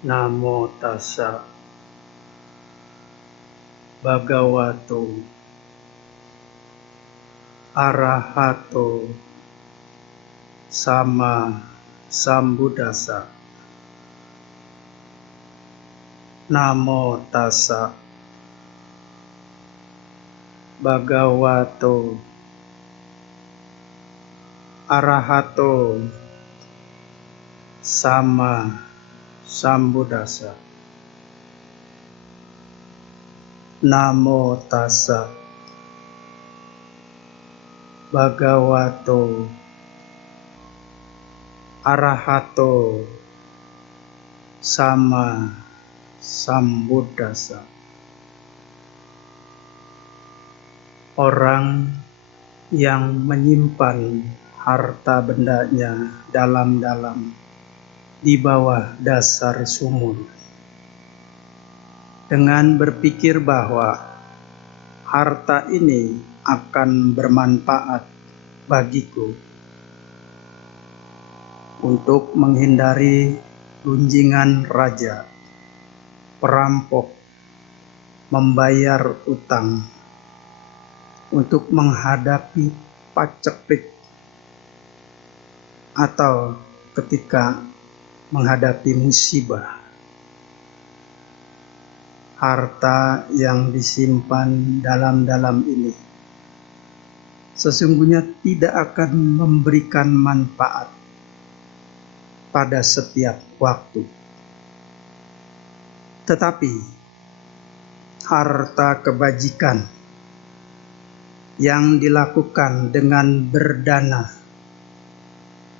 Namo tassa bhagavato arahato sama sambuddhassa. Namo tassa bhagavato arahato sama sambuddhassa. Namo tassa bhagavato arahato sama sambuddhassa. Orang yang menyimpan harta bendanya dalam-dalam di bawah dasar sumur dengan berpikir bahwa harta ini akan bermanfaat bagiku untuk menghindari gunjingan raja, perampok, membayar utang, untuk menghadapi paceklik, atau ketika menghadapi musibah. Harta yang disimpan dalam-dalam ini sesungguhnya tidak akan memberikan manfaat pada setiap waktu. Tetapi harta kebajikan yang dilakukan dengan berdana,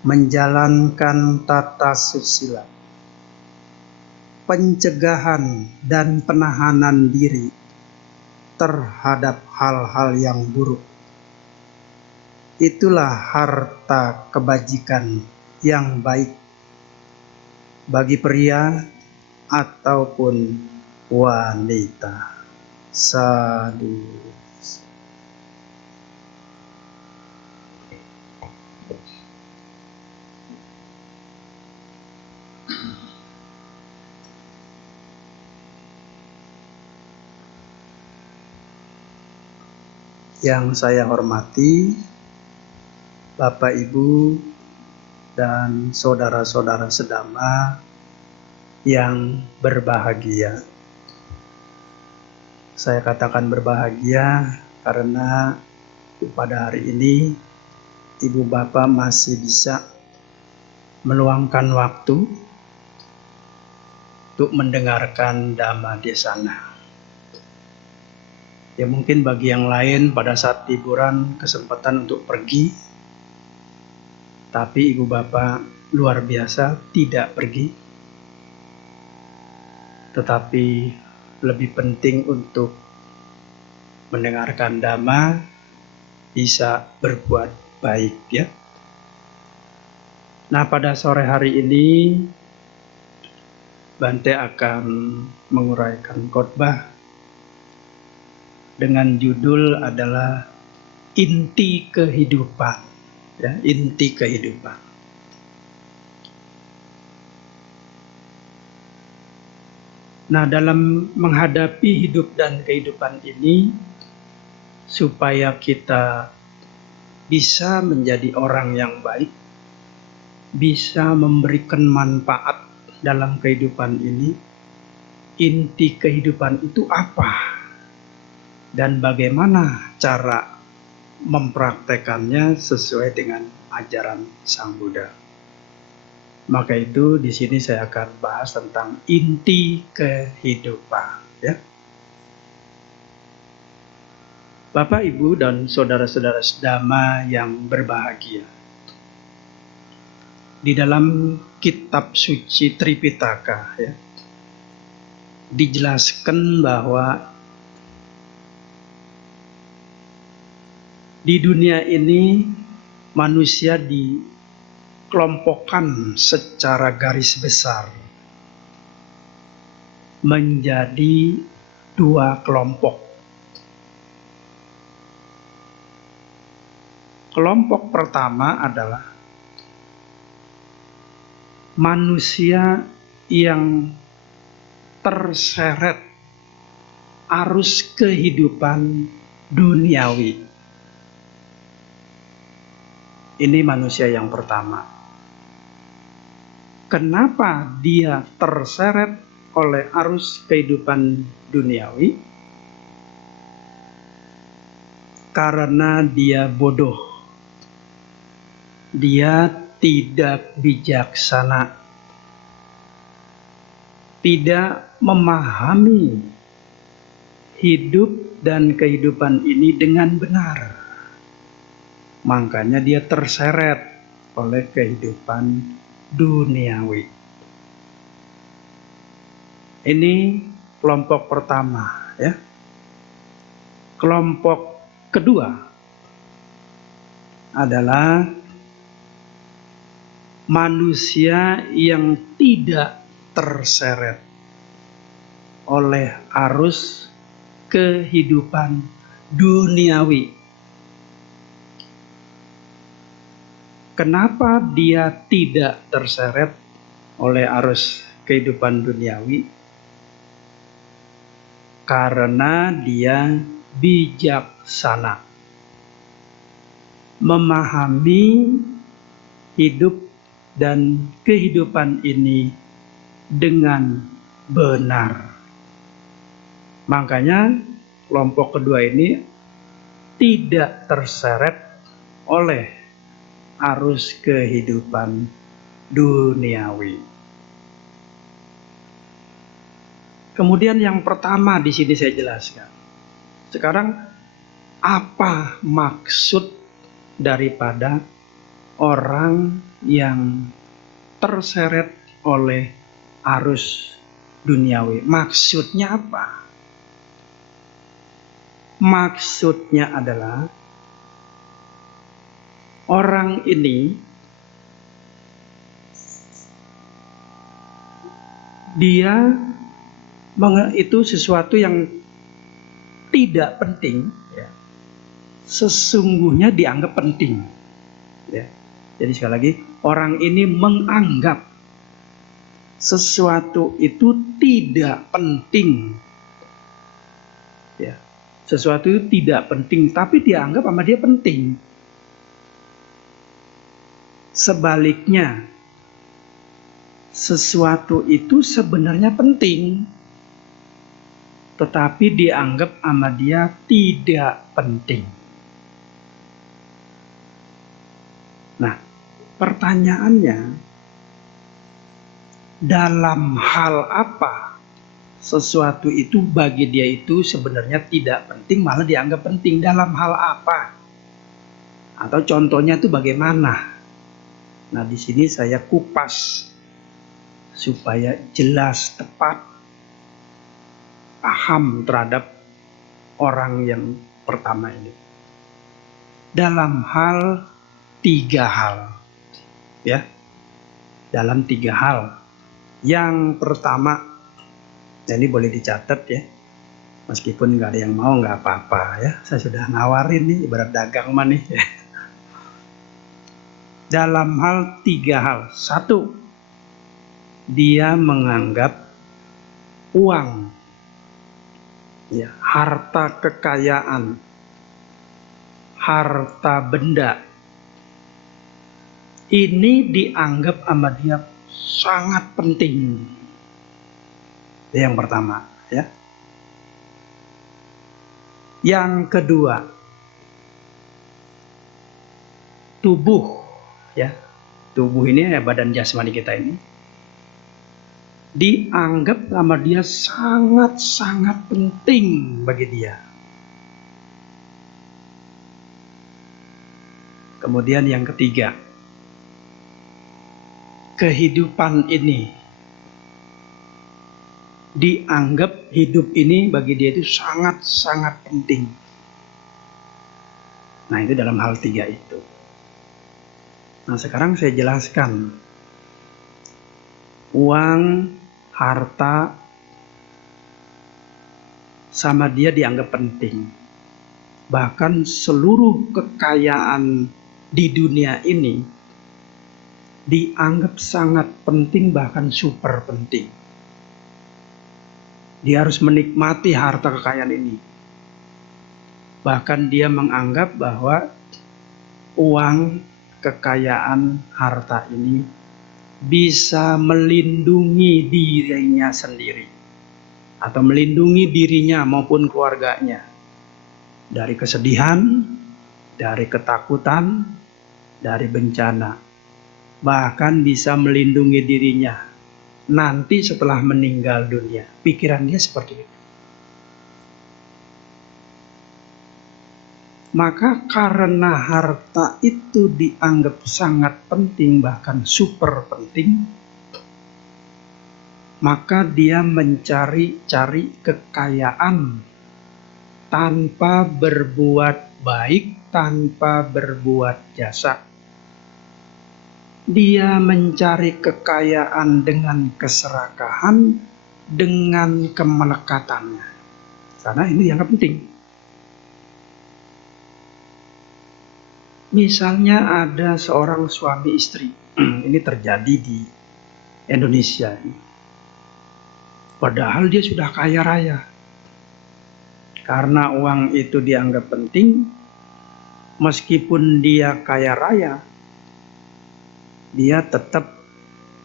menjalankan tata susila, pencegahan dan penahanan diri terhadap hal-hal yang buruk, itulah harta kebajikan yang baik bagi pria ataupun wanita. Sadhu. Yang saya hormati Bapak Ibu dan saudara-saudara sedama yang berbahagia. Saya katakan berbahagia karena pada hari ini Ibu Bapak masih bisa meluangkan waktu untuk mendengarkan Dhamma Desana. Ya mungkin bagi yang lain pada saat liburan kesempatan untuk pergi, tapi Ibu Bapak luar biasa tidak pergi, tetapi lebih penting untuk mendengarkan Dhamma, bisa berbuat baik ya. Nah pada sore hari ini Bante akan menguraikan khotbah dengan judul adalah inti kehidupan, ya, inti kehidupan. Nah, dalam menghadapi hidup dan kehidupan ini, supaya kita bisa menjadi orang yang baik, bisa memberikan manfaat dalam kehidupan ini, inti kehidupan itu apa? Dan bagaimana cara mempraktekannya sesuai dengan ajaran Sang Buddha. Maka itu di sini saya akan bahas tentang inti kehidupan, ya. Bapak, Ibu, dan saudara-saudara sedama yang berbahagia. Di dalam kitab suci Tripitaka, ya, dijelaskan bahwa di dunia ini manusia dikelompokkan secara garis besar menjadi dua kelompok. Kelompok pertama adalah manusia yang terseret arus kehidupan duniawi. Ini manusia yang pertama. Kenapa dia terseret oleh arus kehidupan duniawi? Karena dia bodoh. Dia tidak bijaksana. Tidak memahami hidup dan kehidupan ini dengan benar. Makanya dia terseret oleh kehidupan duniawi. Ini kelompok pertama, ya. Kelompok kedua adalah manusia yang tidak terseret oleh arus kehidupan duniawi. Kenapa dia tidak terseret oleh arus kehidupan duniawi? Karena dia bijaksana, memahami hidup dan kehidupan ini dengan benar. Makanya kelompok kedua ini tidak terseret oleh arus kehidupan duniawi. Kemudian yang pertama di sini saya jelaskan. Sekarang apa maksud daripada orang yang terseret oleh arus duniawi? Maksudnya apa? Maksudnya adalah orang ini dia itu sesuatu yang tidak penting, ya, sesungguhnya dianggap penting, ya. Jadi sekali lagi, orang ini menganggap sesuatu itu tidak penting, ya. Sesuatu itu tidak penting, tapi dianggap sama dia penting. Sebaliknya, sesuatu itu sebenarnya penting, tetapi dianggap sama dia tidak penting. Nah, pertanyaannya, dalam hal apa sesuatu itu bagi dia itu sebenarnya tidak penting, malah dianggap penting? Dalam hal apa? Atau contohnya itu bagaimana? Nah, di sini saya kupas supaya jelas, tepat, paham terhadap orang yang pertama ini. Dalam hal 3 hal, ya. Dalam 3 hal. Yang pertama, ini boleh dicatat, ya. Meskipun nggak ada yang mau, nggak apa-apa, ya. Saya sudah nawarin nih, ibarat dagang mah nih. Ya. Dalam hal 3 hal. 1, dia menganggap uang, ya, harta kekayaan, harta benda, ini dianggap sama dia sangat penting. Yang pertama, ya. Yang kedua, tubuh, ya. Tubuh ini, ya, badan jasmani kita ini dianggap sama dia sangat-sangat penting bagi dia. Kemudian yang ketiga, kehidupan ini dianggap, hidup ini bagi dia itu sangat-sangat penting. Nah, itu dalam hal 3 itu. Nah, sekarang saya jelaskan. Uang, harta, sama dia dianggap penting. Bahkan seluruh kekayaan di dunia ini dianggap sangat penting, bahkan super penting. Dia harus menikmati harta kekayaan ini. Bahkan dia menganggap bahwa uang, kekayaan, harta ini bisa melindungi dirinya sendiri atau melindungi dirinya maupun keluarganya dari kesedihan, dari ketakutan, dari bencana. Bahkan bisa melindungi dirinya nanti setelah meninggal dunia. Pikiran dia seperti itu. Maka karena harta itu dianggap sangat penting, bahkan super penting, maka dia mencari-cari kekayaan tanpa berbuat baik, tanpa berbuat jasa. Dia mencari kekayaan dengan keserakahan, dengan kemelekatannya. Karena ini dianggap penting. Misalnya ada seorang suami istri, ini terjadi di Indonesia. Padahal dia sudah kaya raya. Karena uang itu dianggap penting, meskipun dia kaya raya, dia tetap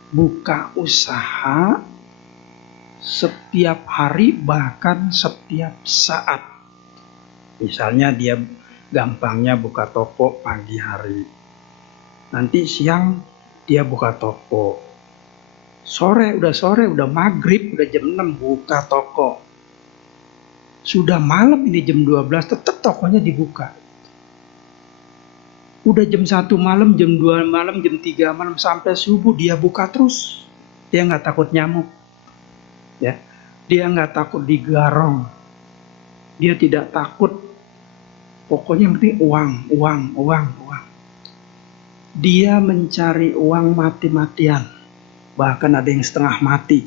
buka usaha setiap hari, bahkan setiap saat. Misalnya dia gampangnya buka toko pagi hari, nanti siang dia buka toko, sore udah maghrib, udah jam 6 buka toko, sudah malam ini jam 12 tetap tokonya dibuka, udah jam 1 malam, jam 2 malam, jam 3 malam, sampai subuh dia buka terus. Dia nggak takut nyamuk, ya, dia nggak takut digarong, dia tidak takut. Pokoknya yang penting uang. Dia mencari uang mati-matian. Bahkan ada yang setengah mati.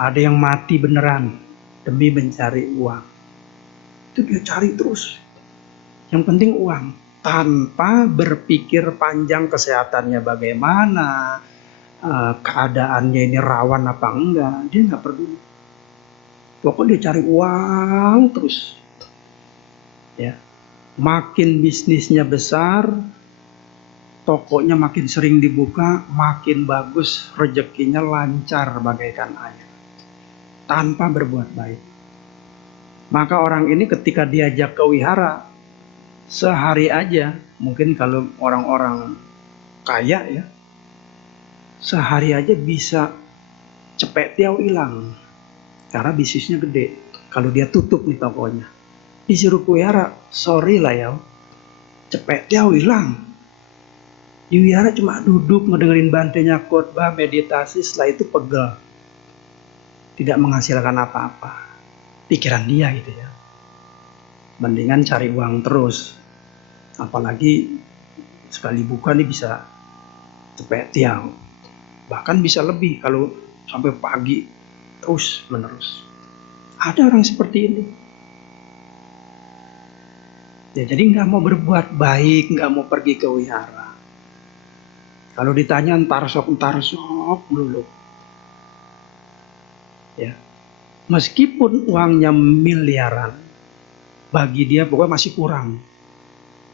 Ada yang mati beneran demi mencari uang. Itu dia cari terus. Yang penting uang. Tanpa berpikir panjang kesehatannya bagaimana, keadaannya ini rawan apa enggak. Dia nggak peduli. Pokoknya dia cari uang terus. Ya, makin bisnisnya besar, tokonya makin sering dibuka, makin bagus, rezekinya lancar bagaikan air, tanpa berbuat baik. Maka orang ini ketika diajak ke wihara, sehari aja, mungkin kalau orang-orang kaya ya, sehari aja bisa cepet tiau hilang, karena bisnisnya gede. Kalau dia tutup nih tokonya, disuruh ke wihara, sorry lah ya, cepet tiau hilang. Di wihara cuma duduk ngedengerin bantenya khotbah, meditasi, setelah itu pegel. Tidak menghasilkan apa-apa. Pikiran dia gitu ya. Mendingan cari uang terus. Apalagi sekali buka nih bisa cepet tiang. Bahkan bisa lebih kalau sampai pagi terus menerus. Ada orang seperti ini. Ya, jadi nggak mau berbuat baik, nggak mau pergi ke wihara. Kalau ditanya entar sok dulu. Ya. Meskipun uangnya miliaran, bagi dia pokoknya masih kurang.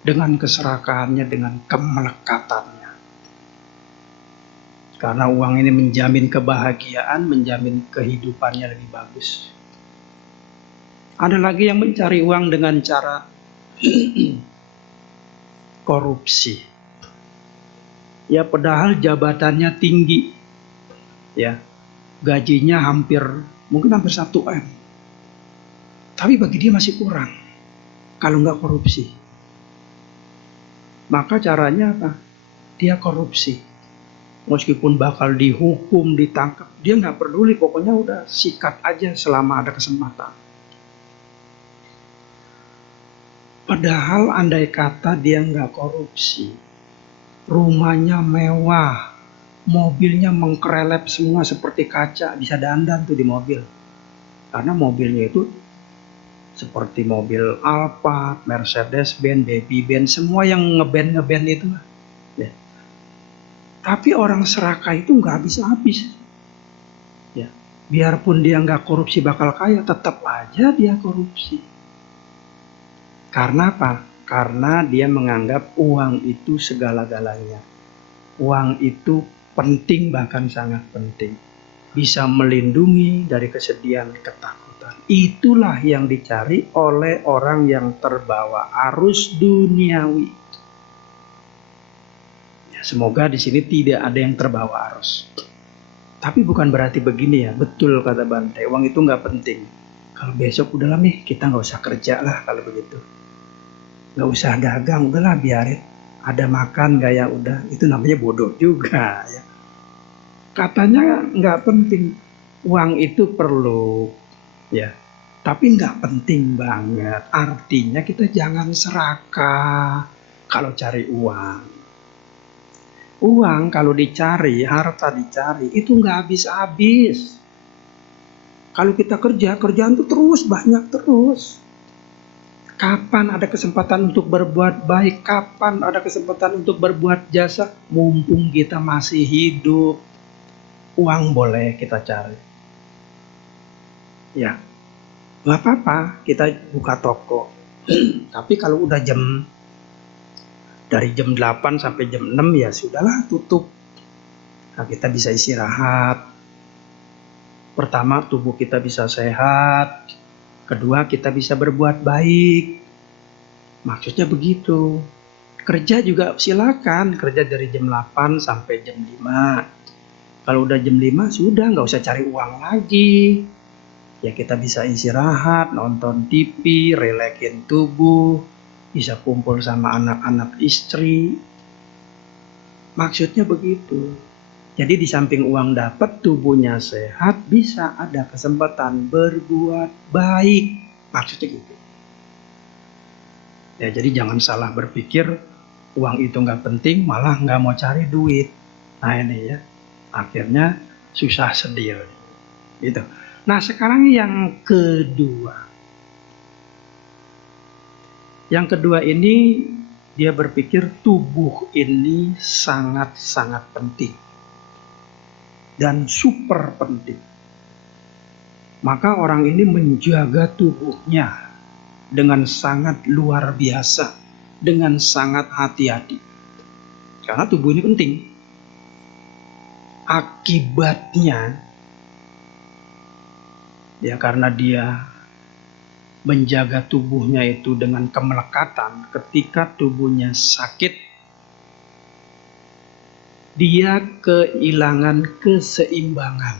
Dengan keserakahannya, dengan kemelekatannya. Karena uang ini menjamin kebahagiaan, menjamin kehidupannya lebih bagus. Ada lagi yang mencari uang dengan cara korupsi. Ya, padahal jabatannya tinggi. Ya, gajinya mungkin hampir 1 M. Tapi bagi dia masih kurang kalau nggak korupsi. Maka caranya apa? Dia korupsi. Meskipun bakal dihukum, ditangkap, dia nggak peduli, pokoknya udah sikat aja selama ada kesempatan. Padahal andai kata dia nggak korupsi, rumahnya mewah, mobilnya mengkerelep semua seperti kaca, bisa dandan tuh di mobil. Karena mobilnya itu seperti mobil Alphard, Mercedes-Benz, Baby-Benz, semua yang ngeband itu. Ya. Tapi orang serakah itu nggak habis-habis. Ya. Biarpun dia nggak korupsi bakal kaya, tetap aja dia korupsi. Karena apa? Karena dia menganggap uang itu segala-galanya. Uang itu penting, bahkan sangat penting. Bisa melindungi dari kesedihan, ketakutan. Itulah yang dicari oleh orang yang terbawa arus duniawi. Ya, semoga di sini tidak ada yang terbawa arus. Tapi bukan berarti begini ya, betul kata Bante, uang itu nggak penting. Kalau besok udahlah nih, kita nggak usah kerja lah kalau begitu. Nggak usah dagang, udahlah biarin. Ada makan gak ya udah, itu namanya bodoh juga ya. Katanya nggak penting, uang itu perlu ya, tapi nggak penting banget. Artinya kita jangan serakah kalau cari uang. Uang kalau dicari, harta dicari, itu nggak habis-habis. Kalau kita kerja, kerjaan tuh terus, banyak terus. Kapan ada kesempatan untuk berbuat baik? Kapan ada kesempatan untuk berbuat jasa? Mumpung kita masih hidup, uang boleh kita cari. Ya, nggak apa-apa kita buka toko. Tapi kalau udah dari jam 8 sampai jam 6 ya sudahlah tutup. Nah, kita bisa istirahat. Pertama, tubuh kita bisa sehat. Kedua, kita bisa berbuat baik. Maksudnya begitu. Kerja juga silakan, kerja dari jam 8 sampai jam 5. Kalau udah jam 5 sudah nggak usah cari uang lagi. Ya kita bisa istirahat, nonton TV, releksin tubuh, bisa kumpul sama anak-anak istri. Maksudnya begitu. Jadi di samping uang dapat, tubuhnya sehat, bisa ada kesempatan berbuat baik. Maksudnya gitu. Ya jadi jangan salah berpikir uang itu nggak penting, malah nggak mau cari duit. Nah ini ya, akhirnya susah sedih. Gitu. Nah sekarang yang kedua. Yang kedua ini dia berpikir tubuh ini sangat-sangat penting. Dan super penting. Maka orang ini menjaga tubuhnya dengan sangat luar biasa, dengan sangat hati-hati. Karena tubuh ini penting. Akibatnya, ya karena dia menjaga tubuhnya itu dengan kemelekatan, ketika tubuhnya sakit, dia kehilangan keseimbangan.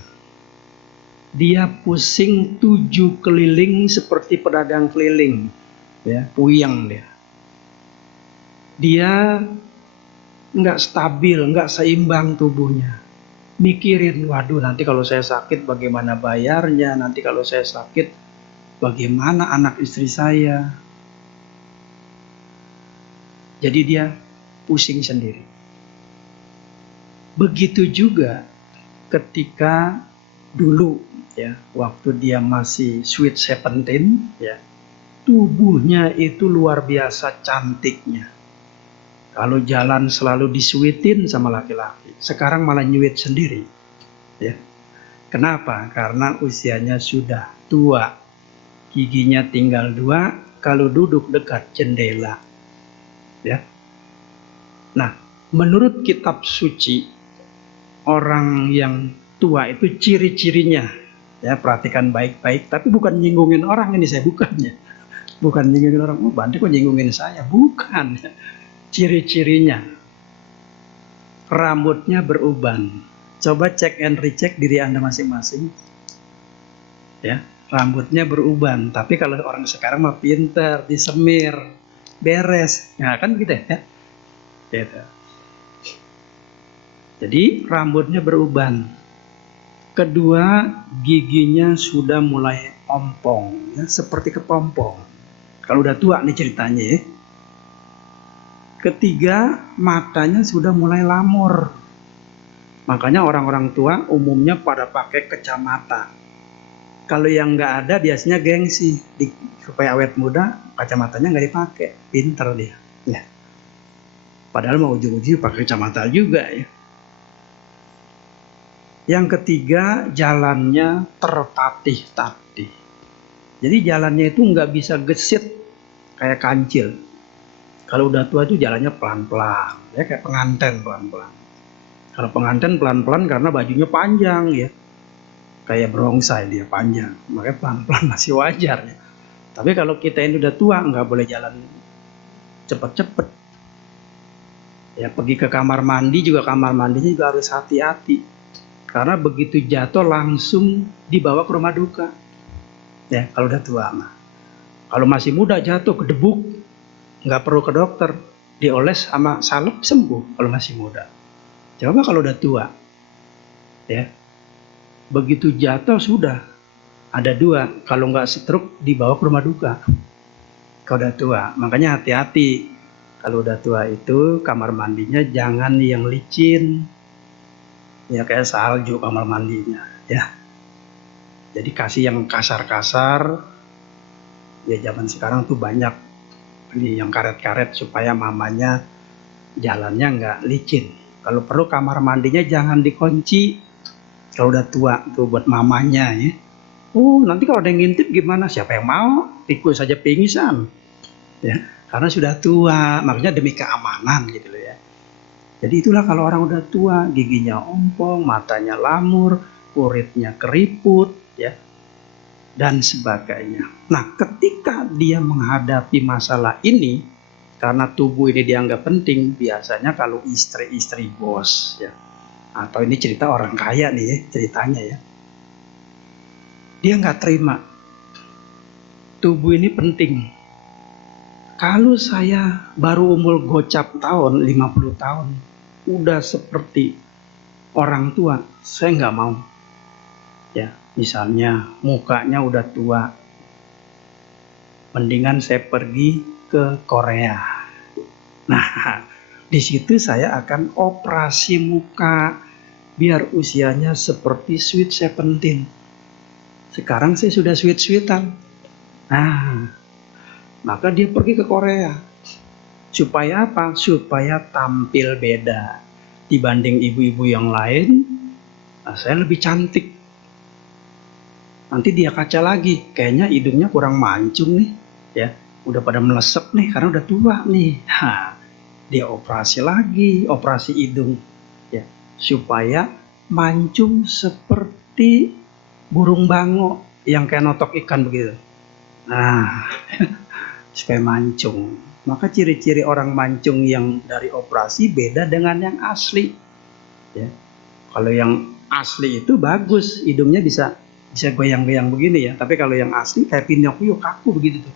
Dia pusing 7 keliling seperti pedagang keliling, ya, puyeng dia. Dia nggak stabil, nggak seimbang tubuhnya. Mikirin, waduh nanti kalau saya sakit bagaimana bayarnya, nanti kalau saya sakit bagaimana anak istri saya. Jadi dia pusing sendiri. Begitu juga ketika dulu ya, waktu dia masih sweet 17 ya, tubuhnya itu luar biasa cantiknya. Kalau jalan selalu disuitin sama laki-laki, sekarang malah nyuit sendiri ya. Kenapa? Karena usianya sudah tua, giginya tinggal 2, kalau duduk dekat jendela ya. Nah, menurut kitab suci, orang yang tua itu ciri-cirinya ya, perhatikan baik-baik, tapi bukan nyinggungin orang ini, saya bukannya. Bukan nyinggungin orang, Bante kok nyinggungin saya, bukan. Ciri-cirinya, rambutnya beruban. Coba cek and recheck diri Anda masing-masing ya, rambutnya beruban. Tapi kalau orang sekarang mah pinter, disemir, beres, nah kan gitu ya gitu. Jadi rambutnya beruban. Kedua, giginya sudah mulai ompong, ya, seperti kepompong. Kalau udah tua nih ceritanya ya. Ketiga, matanya sudah mulai lamur. Makanya orang-orang tua umumnya pada pakai kacamata. Kalau yang nggak ada biasanya gengsi, supaya awet muda kacamatanya nggak dipakai, pinter dia. Ya. Padahal mau ujung-ujung pakai kacamata juga ya. Yang ketiga, jalannya tertatih-tatih. Jadi jalannya itu nggak bisa gesit kayak kancil. Kalau udah tua itu jalannya pelan-pelan, ya kayak pengantin pelan-pelan. Kalau pengantin pelan-pelan karena bajunya panjang ya, kayak barongsai dia panjang, makanya pelan-pelan masih wajar ya. Tapi kalau kita ini udah tua nggak boleh jalan cepet-cepet. Ya pergi ke kamar mandi juga, kamar mandinya juga harus hati-hati. Karena begitu jatuh langsung dibawa ke rumah duka. Ya kalau udah tua mah. Kalau masih muda jatuh kedebuk, nggak perlu ke dokter, dioles sama salep sembuh kalau masih muda. Coba kalau udah tua, ya begitu jatuh sudah ada dua, kalau nggak stroke dibawa ke rumah duka. Kalau udah tua, makanya hati-hati. Kalau udah tua itu kamar mandinya jangan yang licin, ya kayak salju kamar mandinya, ya. Jadi kasih yang kasar-kasar. Ya zaman sekarang tuh banyak beli yang karet-karet supaya mamanya jalannya nggak licin. Kalau perlu kamar mandinya jangan dikunci. Kalau udah tua tuh buat mamanya ya. Nanti kalau ada yang ngintip gimana? Siapa yang mau? Tikus saja pingsan. Ya, karena sudah tua, makanya demi keamanan gitu loh ya. Jadi itulah kalau orang udah tua, giginya ompong, matanya lamur, kuritnya keriput, ya, dan sebagainya. Nah, ketika dia menghadapi masalah ini, karena tubuh ini dianggap penting, biasanya kalau istri-istri bos, ya, atau ini cerita orang kaya nih ya, ceritanya ya, dia nggak terima. Tubuh ini penting. Kalau saya baru umur gocap tahun, 50 tahun, udah seperti orang tua, saya nggak mau. Ya, misalnya mukanya udah tua, mendingan saya pergi ke Korea. Nah, di situ saya akan operasi muka biar usianya seperti Sweet Seventeen. Sekarang saya sudah sweet-sweetan. Nah, maka dia pergi ke Korea. Supaya apa? Supaya tampil beda. Dibanding ibu-ibu yang lain, saya lebih cantik. Nanti dia kaca lagi, kayaknya hidungnya kurang mancung nih. Ya, udah pada melesep nih karena udah tua nih. Nah, dia operasi lagi, operasi hidung. Ya, supaya mancung seperti burung bango yang kayak notok ikan begitu. Nah, supaya mancung. Maka ciri-ciri orang mancung yang dari operasi beda dengan yang asli. Ya. Kalau yang asli itu bagus, hidungnya bisa goyang-goyang begini ya. Tapi kalau yang asli kayak Pinocchio kaku begitu tuh.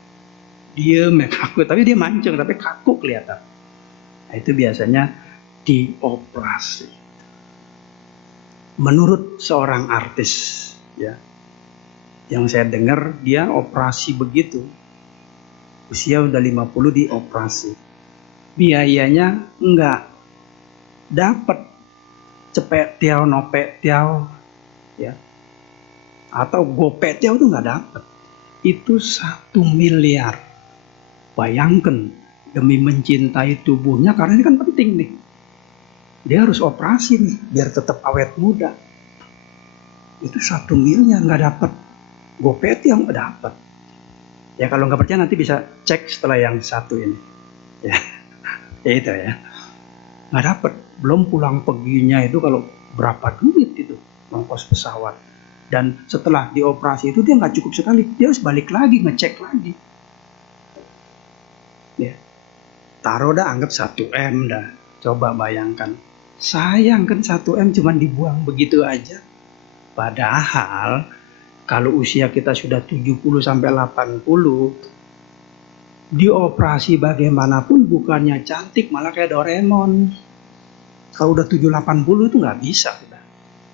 Diem ya kaku, tapi dia mancung tapi kaku kelihatan. Nah, itu biasanya dioperasi. Menurut seorang artis ya, yang saya dengar dia operasi begitu. Usia udah 50 dioperasi. Biayanya enggak dapat cepet tiao nopek tiao ya, atau gopet tiao itu enggak dapat. Itu 1 miliar. Bayangkan demi mencintai tubuhnya, karena ini kan penting nih. Dia harus operasi nih biar tetap awet muda. Itu 1 miliar nggak dapat. Gopet yang nggak dapat. Ya kalau nggak percaya nanti bisa cek setelah yang satu ini. Ya, ya itu ya. Nggak dapat. Belum pulang perginya itu kalau berapa duit itu ongkos pesawat. Dan setelah dioperasi itu dia nggak cukup sekali. Dia harus balik lagi ngecek lagi. Ya, taruh dah anggap 1 M dah. Coba bayangkan. Sayang kan 1 M cuma dibuang begitu aja. Padahal kalau usia kita sudah 70 sampai 80, dioperasi bagaimanapun bukannya cantik, malah kayak Doraemon. Kalau udah 7-80 itu nggak bisa.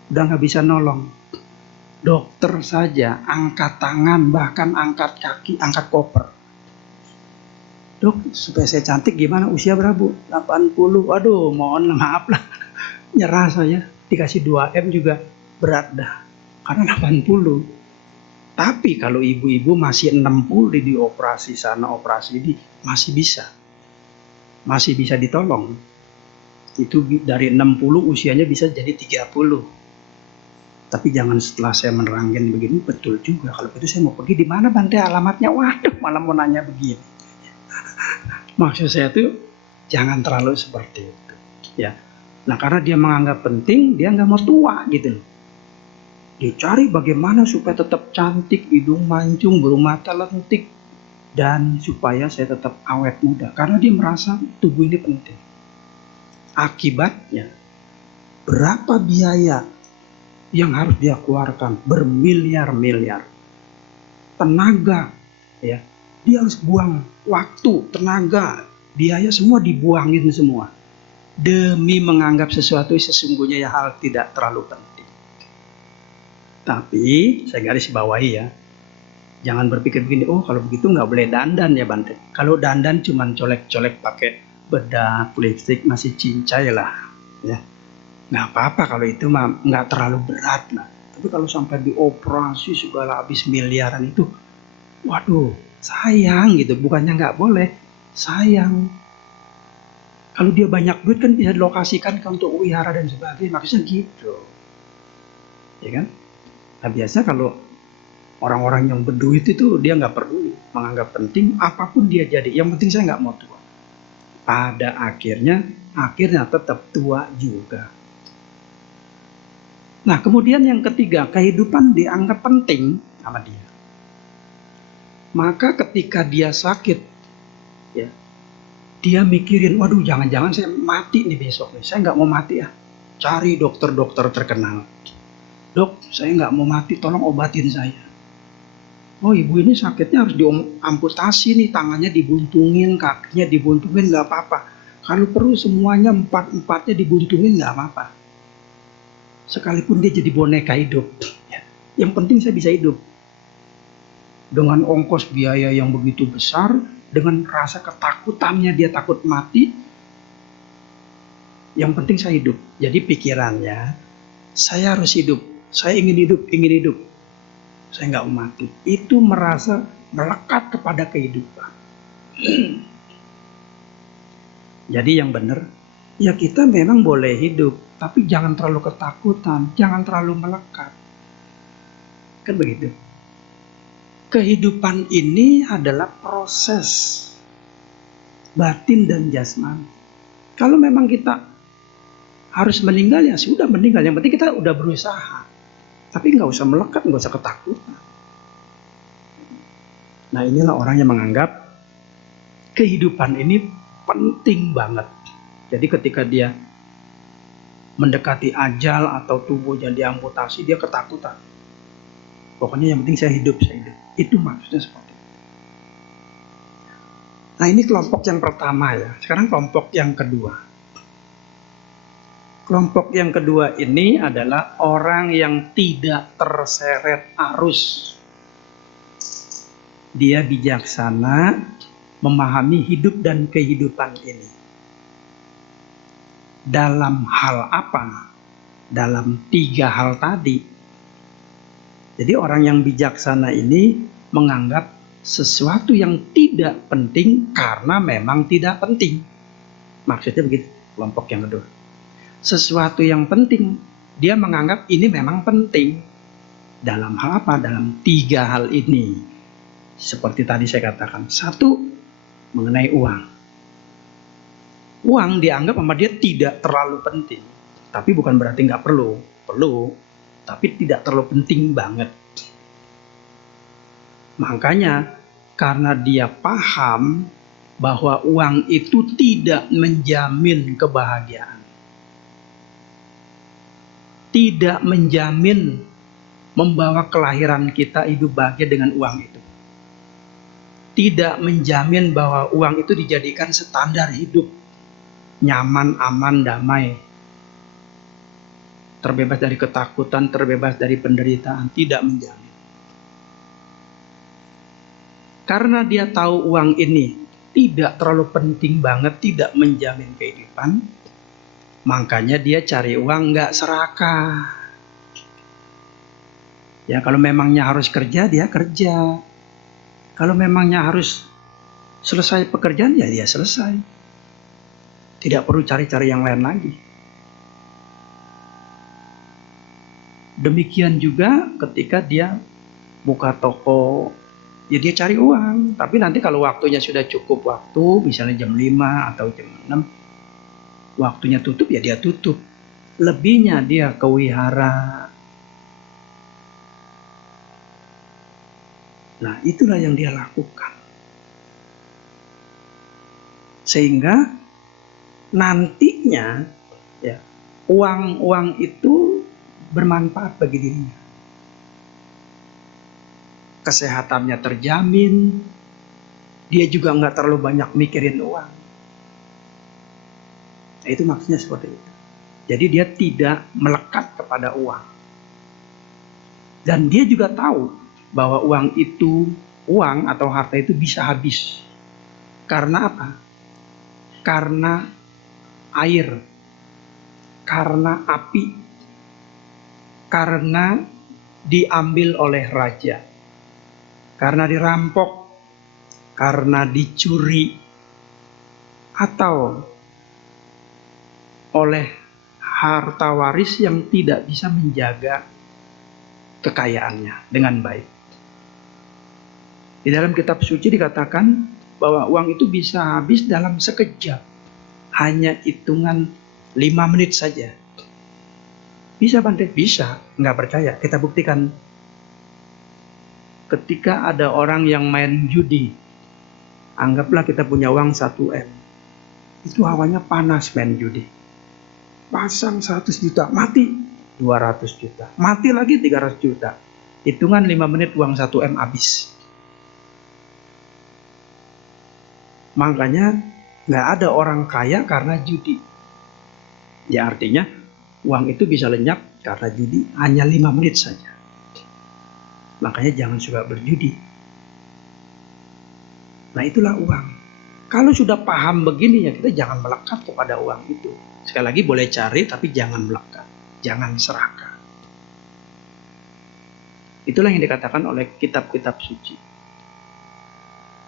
Udah nggak bisa nolong. Dokter saja angkat tangan, bahkan angkat kaki, angkat koper. Dok, supaya saya cantik gimana? Usia berapa, Bu? 80. Waduh, mohon maaf lah. Nyerah saya. Dikasih 2 M juga berat dah. Karena 80. Tapi kalau ibu-ibu masih 60 dioperasi sana, operasi ini masih bisa. Masih bisa ditolong. Itu dari 60 usianya bisa jadi 30. Tapi jangan setelah saya menerangkan begini, betul juga. Kalau begitu saya mau pergi di mana Bante alamatnya? Waduh, malah mau nanya begini. Maksud saya tuh jangan terlalu seperti itu. Ya. Nah karena dia menganggap penting, dia nggak mau tua gitu loh. Dia cari bagaimana supaya tetap cantik, hidung mancung, bermata lentik, dan supaya saya tetap awet muda. Karena dia merasa tubuh ini penting. Akibatnya, berapa biaya yang harus dia keluarkan? Bermiliar-miliar. Tenaga, ya. Dia harus buang waktu, tenaga, biaya semua dibuangin semua. Demi menganggap sesuatu sesungguhnya ya hal tidak terlalu penting. Tapi, saya garis bawahi ya. Jangan berpikir begini, oh kalau begitu nggak boleh dandan ya Bante. Kalau dandan cuman colek-colek pakai bedak, lipstik, masih cincai lah. Ya. Nggak apa-apa kalau itu mah nggak terlalu berat lah. Tapi kalau sampai dioperasi segala habis miliaran itu, waduh sayang gitu. Bukannya nggak boleh, sayang. Kalau dia banyak duit kan bisa dilokasikan untuk wihara dan sebagainya. Maksudnya gitu. Ya kan? Nah biasa kalau orang-orang yang berduit itu dia nggak peduli, menganggap penting apapun dia jadi. Yang penting saya nggak mau tua. Pada akhirnya tetap tua juga. Nah kemudian yang ketiga, kehidupan dianggap penting sama dia. Maka ketika dia sakit, ya, dia mikirin, waduh jangan-jangan saya mati nih besok nih. Saya nggak mau mati ya. Cari dokter-dokter terkenal. Dok, saya nggak mau mati, tolong obatin saya. Oh ibu ini sakitnya harus diamputasi nih, tangannya dibuntungin, kakinya dibuntungin, nggak apa-apa. Kalau perlu semuanya empat-empatnya dibuntungin nggak apa-apa. Sekalipun dia jadi boneka hidup. Yang penting saya bisa hidup. Dengan ongkos biaya yang begitu besar, dengan rasa ketakutannya dia takut mati, yang penting saya hidup. Jadi pikirannya, saya harus hidup, saya ingin hidup. Saya nggak mau mati. Itu merasa melekat kepada kehidupan. Jadi yang benar, ya kita memang boleh hidup, tapi jangan terlalu ketakutan, jangan terlalu melekat. Kan begitu. Kehidupan ini adalah proses batin dan jasmani. Kalau memang kita harus meninggal, ya sudah meninggal. Yang penting kita udah berusaha. Tapi nggak usah melekat, nggak usah ketakutan. Nah inilah orang yang menganggap kehidupan ini penting banget. Jadi ketika dia mendekati ajal atau tubuhnya diamputasi, dia ketakutan. Pokoknya yang penting saya hidup. Itu maksudnya seperti itu. Nah ini kelompok yang pertama ya. Sekarang kelompok yang kedua. Kelompok yang kedua ini adalah orang yang tidak terseret arus. Dia bijaksana, memahami hidup dan kehidupan ini. Dalam hal apa? Dalam 3 hal tadi. Jadi orang yang bijaksana ini menganggap sesuatu yang tidak penting karena memang tidak penting. Maksudnya begitu, kelompok yang kedua. Sesuatu yang penting, dia menganggap ini memang penting. Dalam hal apa? Dalam 3 hal ini. Seperti tadi saya katakan. 1, mengenai uang. Uang dianggap sama dia tidak terlalu penting. Tapi bukan berarti nggak perlu. Perlu, tapi tidak terlalu penting banget. Makanya, karena dia paham bahwa uang itu tidak menjamin kebahagiaan. Tidak menjamin membawa kelahiran kita hidup bahagia dengan uang itu. Tidak menjamin bahwa uang itu dijadikan standar hidup. Nyaman, aman, damai. Terbebas dari ketakutan, terbebas dari penderitaan. Tidak menjamin. Karena dia tahu uang ini tidak terlalu penting banget, tidak menjamin kehidupan. Makanya dia cari uang nggak serakah. Ya kalau memangnya harus kerja, dia kerja. Kalau memangnya harus selesai pekerjaan, ya dia selesai. Tidak perlu cari-cari yang lain lagi. Demikian juga ketika dia buka toko, ya dia cari uang. Tapi nanti kalau waktunya sudah cukup waktu, misalnya jam 5 atau jam 6, waktunya tutup ya dia tutup. Lebihnya dia ke wihara. Nah, itulah yang dia lakukan. Sehingga nantinya ya, uang itu bermanfaat bagi dirinya. Kesehatannya terjamin, dia juga nggak terlalu banyak mikirin uang. Nah, itu maksudnya seperti itu. Jadi dia tidak melekat kepada uang. Dan dia juga tahu bahwa uang atau harta itu bisa habis. Karena apa? Karena air, karena api, karena diambil oleh raja, karena dirampok, karena dicuri, atau oleh harta waris yang tidak bisa menjaga kekayaannya dengan baik. Di dalam kitab suci dikatakan bahwa uang itu bisa habis dalam sekejap, hanya hitungan 5 menit saja. Bisa Bante? Bisa. Nggak percaya? Kita buktikan. Ketika ada orang yang main judi, anggaplah kita punya uang 1 M. Itu hawanya panas main judi. Pasang 100 juta, mati 200 juta. Mati lagi 300 juta. Hitungan 5 menit uang 1 M habis. Makanya nggak ada orang kaya karena judi. Ya artinya uang itu bisa lenyap karena judi hanya 5 menit saja. Makanya jangan suka berjudi. Nah itulah uang. Kalau sudah paham begini ya kita jangan melekat kepada uang itu. Sekali lagi boleh cari tapi jangan melekat. Jangan serakah. Itulah yang dikatakan oleh kitab-kitab suci.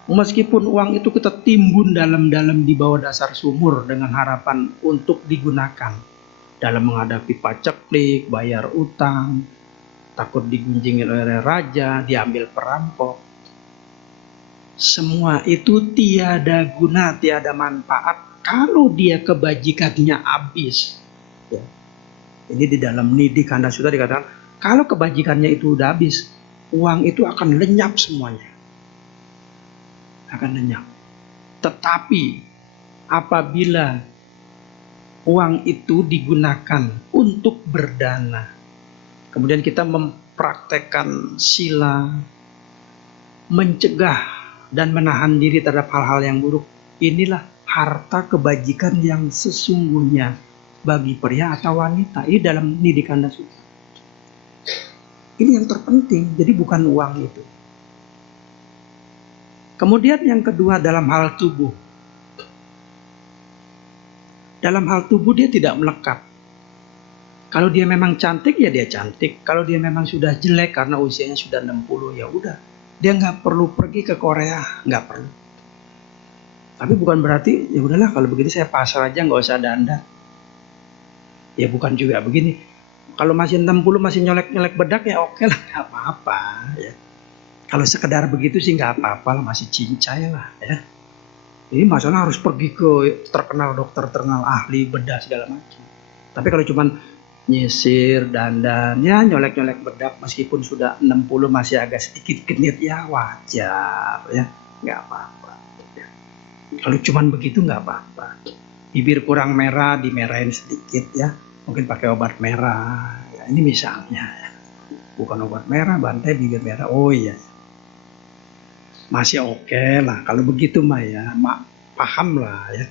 Meskipun uang itu kita timbun dalam-dalam di bawah dasar sumur dengan harapan untuk digunakan dalam menghadapi paceklik, bayar utang, takut digunjingin oleh raja, diambil perampok. Semua itu tiada guna, tiada manfaat kalau dia kebajikannya habis. Ya. Ini di dalam Nidi Kanda Sutta dikatakan, kalau kebajikannya itu udah habis, uang itu akan lenyap semuanya. Akan lenyap. Tetapi apabila uang itu digunakan untuk berdana, kemudian kita mempraktekkan sila, mencegah dan menahan diri terhadap hal-hal yang buruk, inilah harta kebajikan yang sesungguhnya bagi pria atau wanita. Ini dalam Nidi Kanda Sutta. Ini yang terpenting, jadi bukan uang itu. Kemudian yang kedua dalam hal tubuh. Dalam hal tubuh dia tidak melekat. Kalau dia memang cantik ya dia cantik. Kalau dia memang sudah jelek karena usianya sudah 60 ya udah. Dia nggak perlu pergi ke Korea, nggak perlu. Tapi bukan berarti ya udahlah kalau begini saya pasrah aja nggak usah dandan. Ya bukan juga begini. Kalau masih 60 masih nyolek-nyolek bedak ya oke lah, nggak apa-apa ya. Kalau sekedar begitu sih nggak apa-apa lah, masih cincai lah ya. Ini masalah harus pergi ke terkenal dokter, terkenal ahli bedah segala macam. Tapi kalau cuman nyisir, dandan, ya nyolek-nyolek bedak meskipun sudah 60 masih agak sedikit genit ya wajar ya, nggak apa-apa. Ya. Kalau cuman begitu nggak apa-apa. Bibir kurang merah dimerahin sedikit ya, mungkin pakai obat merah. Ya, ini misalnya, bukan obat merah, Bante bibir merah. Oh iya. Masih oke lah kalau begitu mah ya, paham lah ya.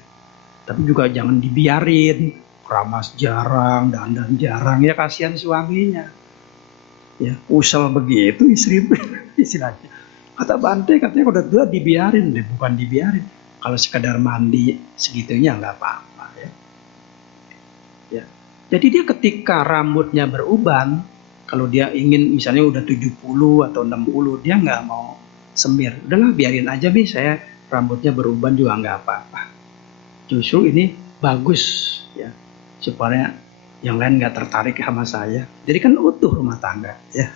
Tapi juga jangan dibiarin keramas jarang, dandan jarang ya, kasihan suaminya. Ya, usel begitu istri istilahnya. Kata Bante katanya udah tua dibiarin deh, bukan dibiarin. Kalau sekadar mandi segitunya nggak apa-apa ya. Ya. Jadi dia ketika rambutnya beruban, kalau dia ingin misalnya udah 70 atau 60, dia nggak mau semir, udahlah biarin aja nih saya rambutnya beruban juga nggak apa-apa. Justru ini bagus ya, supaya yang lain nggak tertarik sama saya. Jadi kan utuh rumah tangga, ya.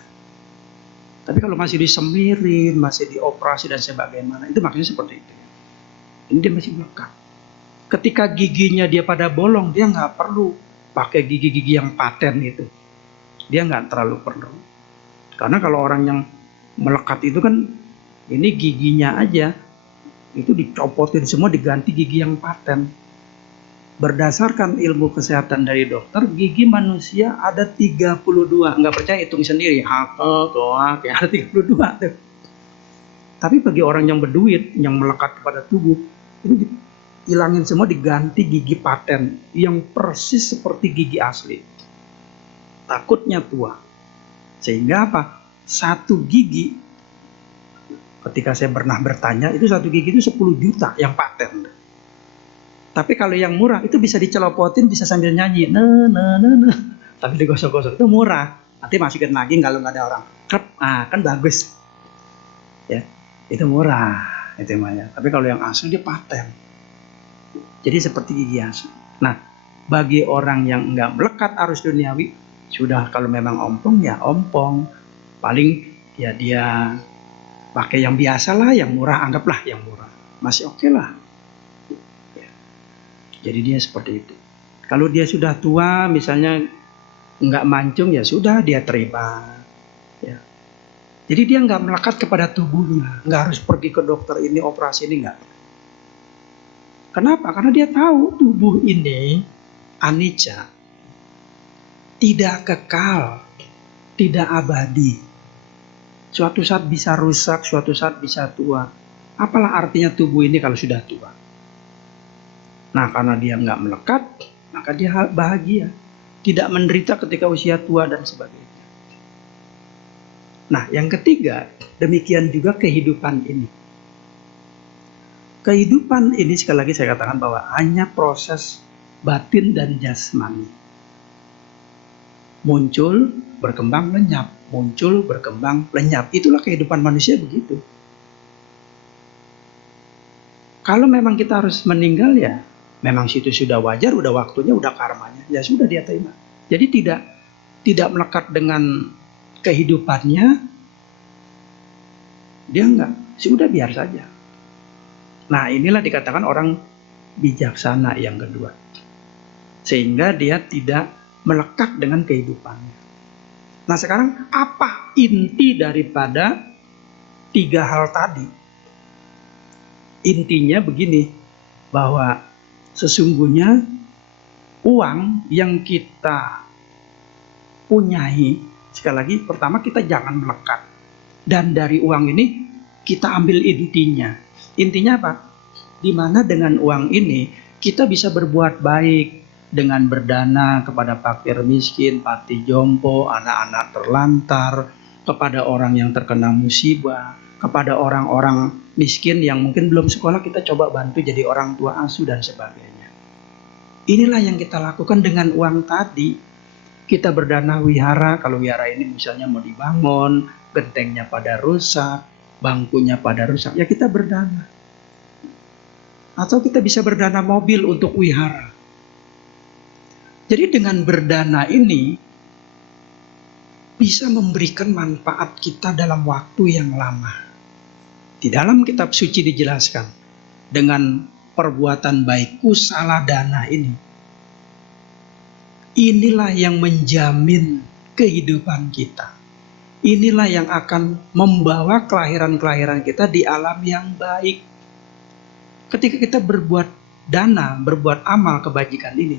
Tapi kalau masih disemirin, masih dioperasi dan sebagainya, itu maksudnya seperti itu. Ini dia masih melekat. Ketika giginya dia pada bolong, dia nggak perlu pakai gigi-gigi yang paten itu. Dia nggak terlalu perlu. Karena kalau orang yang melekat itu kan, ini giginya aja, itu dicopotin semua, diganti gigi yang paten. Berdasarkan ilmu kesehatan dari dokter, gigi manusia ada 32. Nggak percaya, hitung sendiri. Kayak ada 32 tuh. Tapi bagi orang yang berduit, yang melekat kepada tubuh, ini hilangin semua, diganti gigi paten yang persis seperti gigi asli. Takutnya tua. Sehingga apa? Satu gigi, ketika saya pernah bertanya, itu satu gigi itu 10 juta yang paten. Tapi kalau yang murah itu bisa dicelopotin, bisa sambil nyanyi. Tapi digosok-gosok itu murah. Nanti masukin lagi kalau nggak ada orang. Kan bagus. Ya, itu murah. Itu namanya. Tapi kalau yang asli dia paten. Jadi seperti gigi asli. Nah, bagi orang yang nggak melekat arus duniawi, sudah kalau memang ompong ya ompong. Paling ya dia pakai yang biasa lah, yang murah, anggaplah yang murah. Masih oke lah. Jadi dia seperti itu. Kalau dia sudah tua, misalnya nggak mancung, ya sudah dia terima. Ya. Jadi dia nggak melekat kepada tubuhnya, nggak harus pergi ke dokter ini, operasi ini, nggak. Kenapa? Karena dia tahu tubuh ini anicca, tidak kekal, tidak abadi. Suatu saat bisa rusak, suatu saat bisa tua. Apalah artinya tubuh ini kalau sudah tua? Nah, karena dia nggak melekat, maka dia bahagia. Tidak menderita ketika usia tua dan sebagainya. Nah, yang ketiga, demikian juga kehidupan ini. Kehidupan ini sekali lagi saya katakan bahwa hanya proses batin dan jasmani. Muncul, berkembang, lenyap. Muncul, berkembang, lenyap. Itulah kehidupan manusia begitu. Kalau memang kita harus meninggal, ya memang situ sudah wajar, udah waktunya, udah karmanya, ya sudah dia terima. Jadi tidak melekat dengan kehidupannya, dia enggak, sudah biar saja. Nah, inilah dikatakan orang bijaksana yang kedua, sehingga dia tidak melekat dengan kehidupannya. Nah, sekarang apa inti daripada 3 hal tadi? Intinya begini, bahwa sesungguhnya uang yang kita punyai, sekali lagi, pertama kita jangan melekat. Dan dari uang ini kita ambil intinya. Intinya apa? Dimana dengan uang ini kita bisa berbuat baik dengan berdana kepada fakir miskin, pati jompo, anak-anak terlantar, kepada orang yang terkena musibah, kepada orang-orang miskin yang mungkin belum sekolah, kita coba bantu jadi orang tua asuh dan sebagainya. Inilah yang kita lakukan dengan uang tadi. Kita berdana wihara, kalau wihara ini misalnya mau dibangun, gentengnya pada rusak, bangkunya pada rusak, ya kita berdana. Atau kita bisa berdana mobil untuk wihara. Jadi dengan berdana ini bisa memberikan manfaat kita dalam waktu yang lama. Di dalam kitab suci dijelaskan, dengan perbuatan baik kusala dana ini, inilah yang menjamin kehidupan kita. Inilah yang akan membawa kelahiran-kelahiran kita di alam yang baik. Ketika kita berbuat dana, berbuat amal kebajikan ini,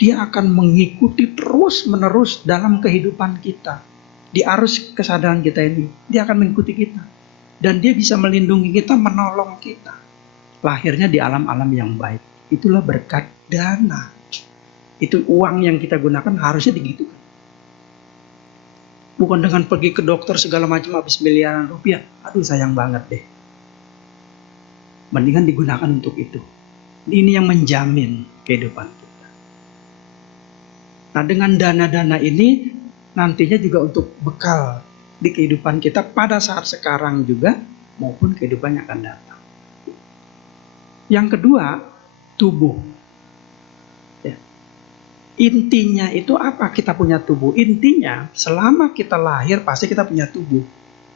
dia akan mengikuti terus-menerus dalam kehidupan kita. Di arus kesadaran kita ini, dia akan mengikuti kita. Dan dia bisa melindungi kita, menolong kita. Lahirnya di alam-alam yang baik. Itulah berkat dana. Itu uang yang kita gunakan harusnya digitukan. Bukan dengan pergi ke dokter segala macam habis miliaran rupiah. Aduh, sayang banget deh. Mendingan digunakan untuk itu. Ini yang menjamin kehidupan kita. Nah, dengan dana-dana ini nantinya juga untuk bekal di kehidupan kita pada saat sekarang juga maupun kehidupan yang akan datang. Yang kedua, tubuh. Ya. Intinya itu apa? Kita punya tubuh. Intinya selama kita lahir pasti kita punya tubuh.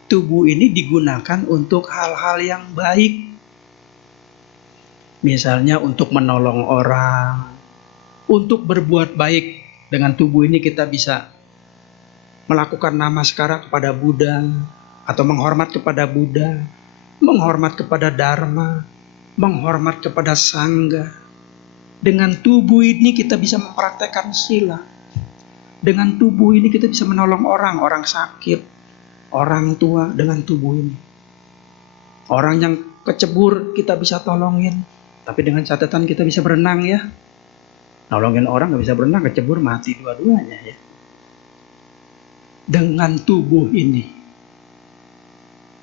Tubuh ini digunakan untuk hal-hal yang baik. Misalnya untuk menolong orang, untuk berbuat baik. Dengan tubuh ini kita bisa melakukan namaskara kepada Buddha, atau menghormat kepada Buddha, menghormat kepada Dharma, menghormat kepada Sangha. Dengan tubuh ini kita bisa mempraktekkan sila. Dengan tubuh ini kita bisa menolong orang sakit, orang tua dengan tubuh ini. Orang yang kecebur kita bisa tolongin, tapi dengan catatan kita bisa berenang ya. Nolongin orang gak bisa berenang, kecebur mati dua-duanya ya. Dengan tubuh ini.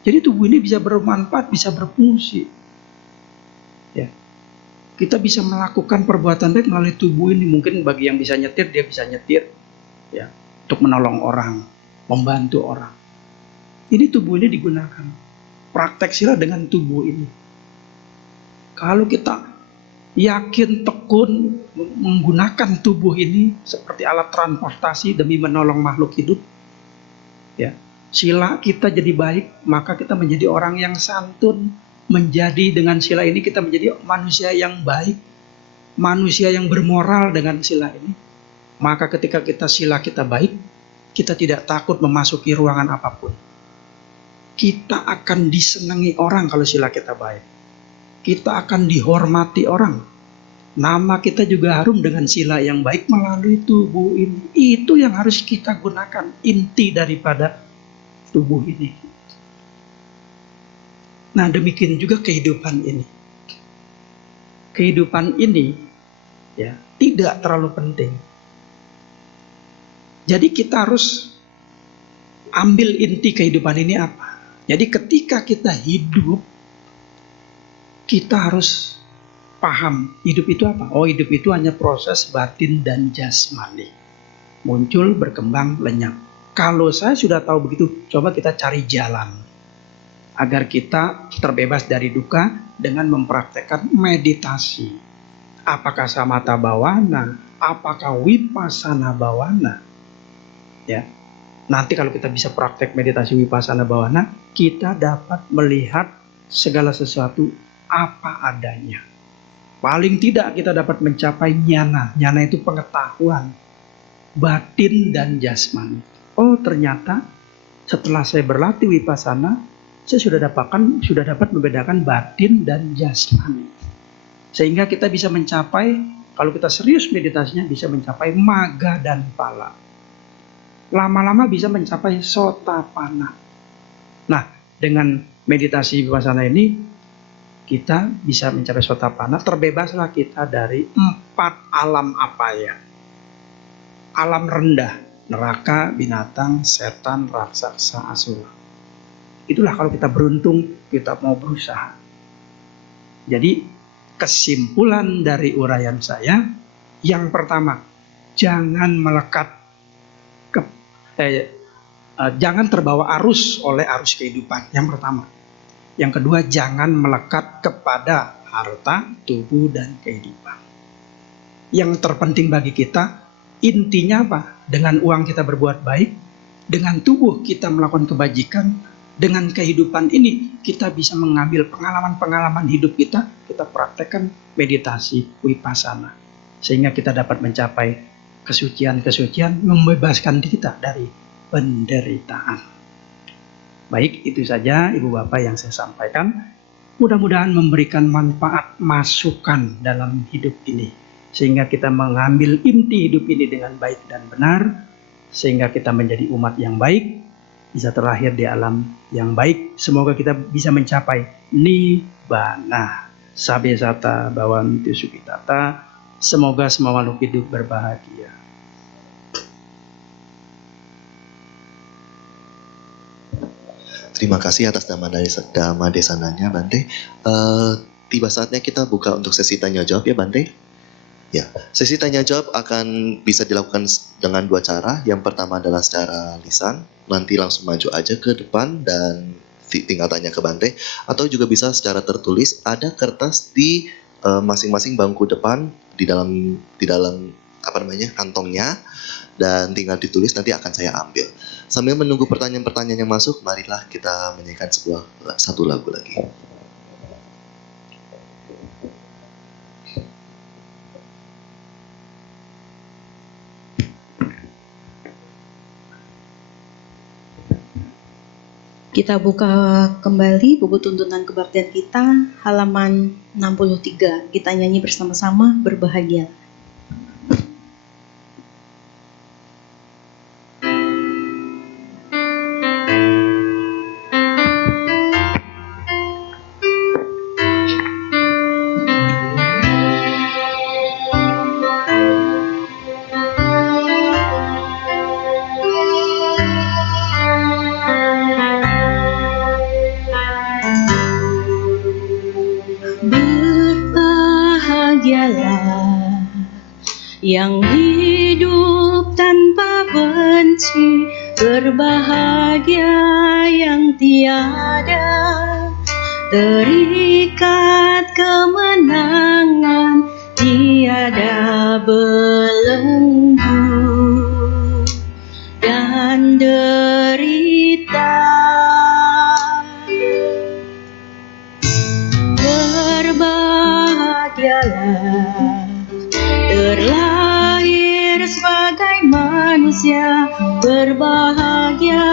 Jadi tubuh ini bisa bermanfaat, bisa berfungsi. Ya. Kita bisa melakukan perbuatan baik melalui tubuh ini. Mungkin bagi yang bisa nyetir, dia bisa nyetir ya, untuk menolong orang, membantu orang. Ini tubuh ini digunakan. Praktek sila dengan tubuh ini. Kalau kita yakin, tekun menggunakan tubuh ini seperti alat transportasi demi menolong makhluk hidup, ya, sila kita jadi baik, maka kita menjadi orang yang santun. Menjadi dengan sila ini kita menjadi manusia yang baik, manusia yang bermoral dengan sila ini. Maka ketika sila kita baik, kita tidak takut memasuki ruangan apapun. Kita akan disenangi orang kalau sila kita baik. Kita akan dihormati orang. Nama kita juga harum dengan sila yang baik melalui tubuh ini. Itu yang harus kita gunakan, inti daripada tubuh ini. Nah, demikian juga kehidupan ini. Kehidupan ini ya tidak terlalu penting. Jadi kita harus ambil inti kehidupan ini apa? Jadi ketika kita hidup, kita harus paham hidup itu apa? Oh, hidup itu hanya proses batin dan jasmani. Muncul, berkembang, lenyap. Kalau saya sudah tahu begitu, coba kita cari jalan agar kita terbebas dari duka dengan mempraktekkan meditasi. Apakah samatha bhavana, apakah vipassana bhavana. Ya. Nanti kalau kita bisa praktek meditasi vipassana bhavana, kita dapat melihat segala sesuatu apa adanya. Paling tidak kita dapat mencapai jnana. Jnana itu pengetahuan batin dan jasmani. Oh, ternyata setelah saya berlatih vipassana, saya sudah dapat membedakan batin dan jasmani. Sehingga kita bisa mencapai, kalau kita serius meditasinya, bisa mencapai magga dan pala. Lama-lama bisa mencapai sotapanna. Nah, dengan meditasi vipassana ini, kita bisa mencapai sotapanna, terbebaslah kita dari 4 alam apaya. Alam rendah, neraka, binatang, setan, raksasa, asura. Itulah kalau kita beruntung, kita mau berusaha. Jadi kesimpulan dari uraian saya, yang pertama, jangan melekat jangan terbawa arus oleh arus kehidupan. Yang pertama. Yang kedua, jangan melekat kepada harta, tubuh, dan kehidupan. Yang terpenting bagi kita, intinya apa? Dengan uang kita berbuat baik, dengan tubuh kita melakukan kebajikan. Dengan kehidupan ini kita bisa mengambil pengalaman-pengalaman hidup kita praktekkan meditasi vipassana. Sehingga kita dapat mencapai kesucian-kesucian, membebaskan kita dari penderitaan. Baik, itu saja Ibu Bapak yang saya sampaikan. Mudah-mudahan memberikan manfaat, masukan dalam hidup ini. Sehingga kita mengambil inti hidup ini dengan baik dan benar. Sehingga kita menjadi umat yang baik, bisa terlahir di alam yang baik. Semoga kita bisa mencapai nibbana. Sabe sata bhavantu sukhitata. Semoga semua makhluk hidup berbahagia. Terima kasih atas Dhamma Desananya, Bante. Tiba saatnya kita buka untuk sesi tanya jawab ya, Bante. Ya, sesi tanya jawab akan bisa dilakukan dengan 2 cara. Yang pertama adalah secara lisan, nanti langsung maju aja ke depan dan tinggal tanya ke Bante. Atau juga bisa secara tertulis, ada kertas di masing-masing bangku depan, di dalam kantongnya dan tinggal ditulis, nanti akan saya ambil. Sambil menunggu pertanyaan-pertanyaan yang masuk, marilah kita menyanyikan satu lagu lagi. Kita buka kembali buku tuntunan kebaktian kita, halaman 63. Kita nyanyi bersama-sama, Berbahagia. Berbahagialah yang hidup tanpa benci, berbahagia yang tiada terikat kemenangan, tiada belenggu dan derita. Berbahagialah terlahir sebagai manusia, berbahagia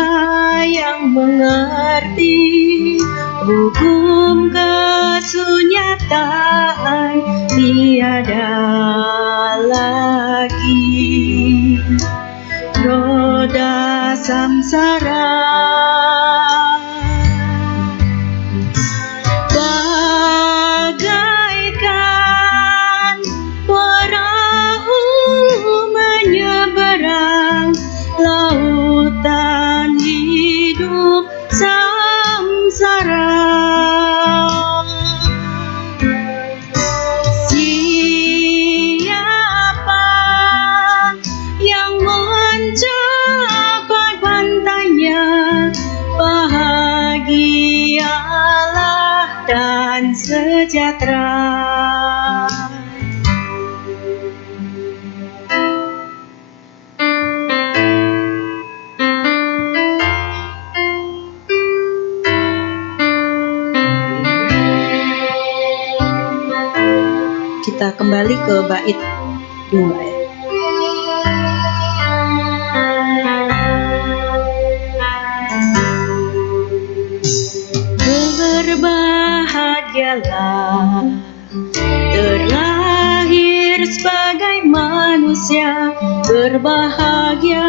yang mengerti hukum kesunyataan, tiada lagi roda samsara. Bagaikan perahu menyeberang lautan hidup samsara. Siapa yang mencapai pantainya, bahagialah dan sejahtera. Kita kembali ke bait 2 ya. Berbahagialah terlahir sebagai manusia, berbahagia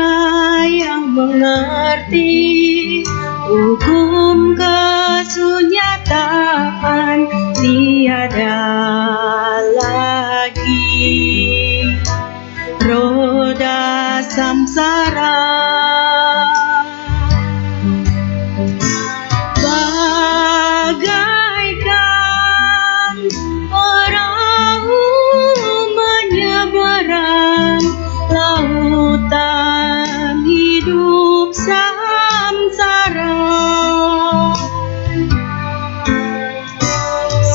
yang mengerti hukum kesunyataan, tiada lagi roda samsara. Bagaikan perahu menyeberang lautan hidup samsara.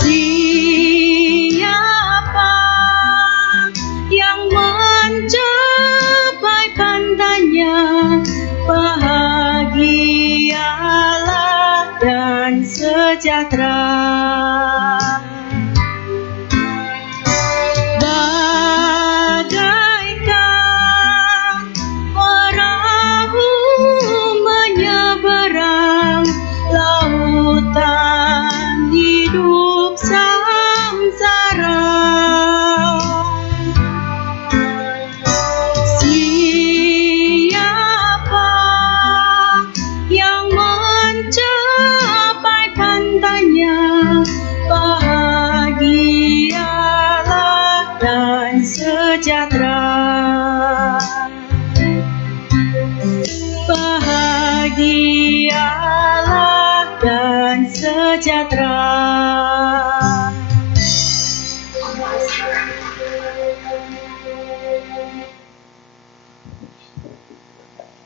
Siapa yang mencapai pantainya, bahagialah dan sejahtera. Bagaikan perahu menyeberang lautan hidup samsara. Siapa yang mencapai pantainya, bahagialah dan sejahtera. Bahagialah dan sejahtera.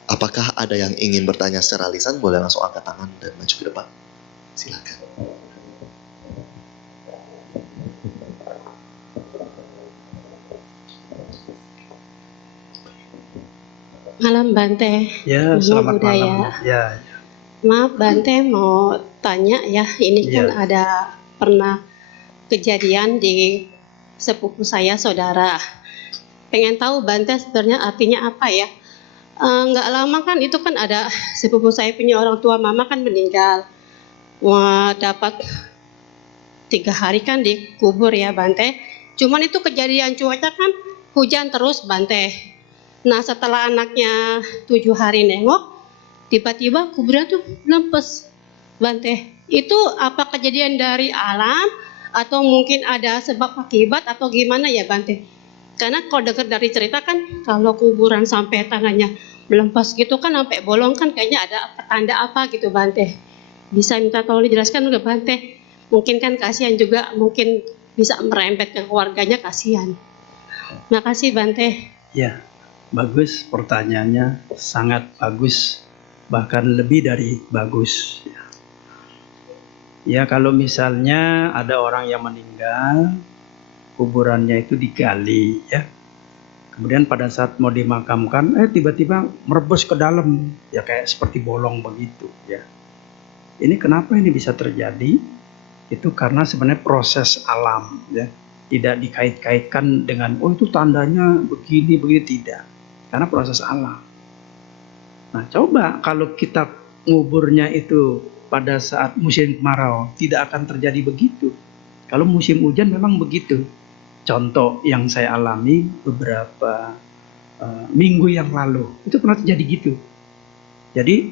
Apakah ada yang ingin bertanya secara lisan? Boleh langsung angkat tangan dan maju ke depan. Silakan. Malam Bante, Ya, Namo selamat Buddhaya. malam. Ya, Maaf Bante mau tanya ya, ini kan ya, ada pernah kejadian di sepupu saya saudara. Pengen tahu Bante sebenarnya artinya apa ya? Nggak lama kan itu kan ada sepupu saya punya orang tua mama kan meninggal. Wah, dapat 3 hari kan dikubur ya Bante. Cuman itu kejadian cuaca kan hujan terus Bante. Nah setelah anaknya 7 hari nengok, tiba-tiba kuburan tuh lempes Bante. Itu apa kejadian dari alam atau mungkin ada sebab akibat atau gimana ya Bante? Karena kalau dengar dari cerita kan kalau kuburan sampai tangannya melempes gitu kan sampai bolong kan kayaknya ada tanda apa gitu Bante. Bisa minta tolong dijelaskan nggak Bante? Mungkin kan kasihan juga, mungkin bisa merembet ke keluarganya, kasihan. Makasih Bante. ya. Bagus pertanyaannya, sangat bagus, bahkan lebih dari bagus. Ya, kalau misalnya ada orang yang meninggal, kuburannya itu digali, ya. Kemudian pada saat mau dimakamkan, tiba-tiba merebus ke dalam, ya kayak seperti bolong begitu, ya. Ini kenapa ini bisa terjadi? Itu karena sebenarnya proses alam, ya. Tidak dikait-kaitkan dengan, oh itu tandanya begini, begini, tidak. Karena proses alam. Nah, coba kalau kita nguburnya itu pada saat musim kemarau, tidak akan terjadi begitu. Kalau musim hujan memang begitu. Contoh yang saya alami beberapa minggu yang lalu, itu pernah terjadi gitu. Jadi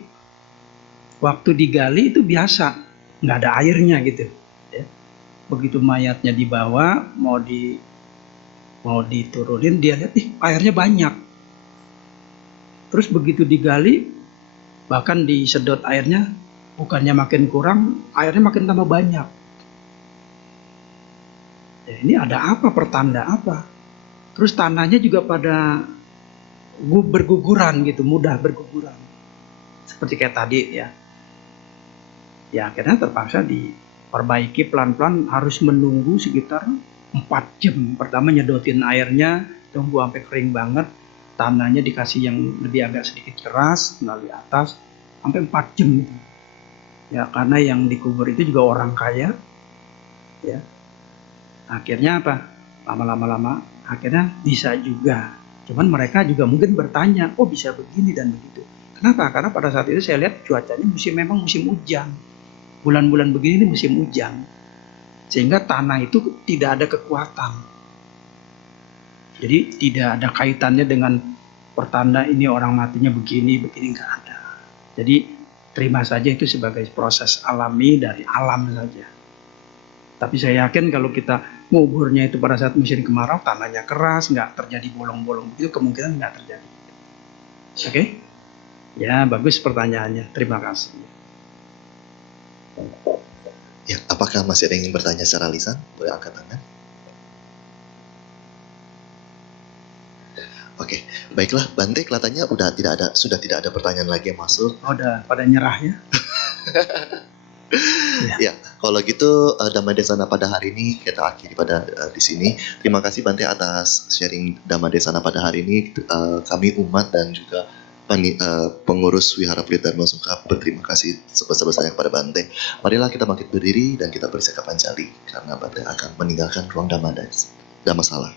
waktu digali itu biasa, nggak ada airnya gitu. Ya. Begitu mayatnya dibawa, mau diturunin, dia lihat, airnya banyak. Terus begitu digali, bahkan disedot airnya, bukannya makin kurang, airnya makin tambah banyak. Ya, ini ada apa, pertanda apa? Terus tanahnya juga pada berguguran gitu, mudah berguguran. Seperti kayak tadi ya. Ya akhirnya terpaksa diperbaiki pelan-pelan, harus menunggu sekitar 4 jam. Pertama nyedotin airnya, tunggu sampai kering banget. Tanahnya dikasih yang lebih agak sedikit keras melalui atas, sampai 4 jam gitu. Ya karena yang dikubur itu juga orang kaya. Ya. Akhirnya apa? Lama-lama akhirnya bisa juga. Cuman mereka juga mungkin bertanya, oh bisa begini dan begitu. Kenapa? Karena pada saat itu saya lihat cuacanya memang musim hujan. Bulan-bulan begini ini musim hujan. Sehingga tanah itu tidak ada kekuatan. Jadi tidak ada kaitannya dengan pertanda ini orang matinya begini, nggak ada. Jadi terima saja itu sebagai proses alami dari alam saja. Tapi saya yakin kalau kita nguburnya itu pada saat musim kemarau, tanahnya keras, nggak terjadi bolong-bolong begitu, kemungkinan nggak terjadi. Oke? Ya, bagus pertanyaannya. Terima kasih. Ya, apakah masih ada yang ingin bertanya secara lisan? Boleh angkat tangan. Oke, baiklah Bante, kelihatannya sudah tidak ada pertanyaan lagi yang masuk. Oh, udah pada nyerah ya? Ya, kalau gitu Dhamma Desana pada hari ini kita akhiri pada di sini. Terima kasih Bante atas sharing Dhamma Desana pada hari ini. Kami umat dan juga pengurus Wihara Pelita Dharma Sungka berterima kasih sebesar-besarnya kepada Bante. Marilah kita bangkit berdiri dan kita bersikap Pancali karena Bante akan meninggalkan ruang Dhamma Sala.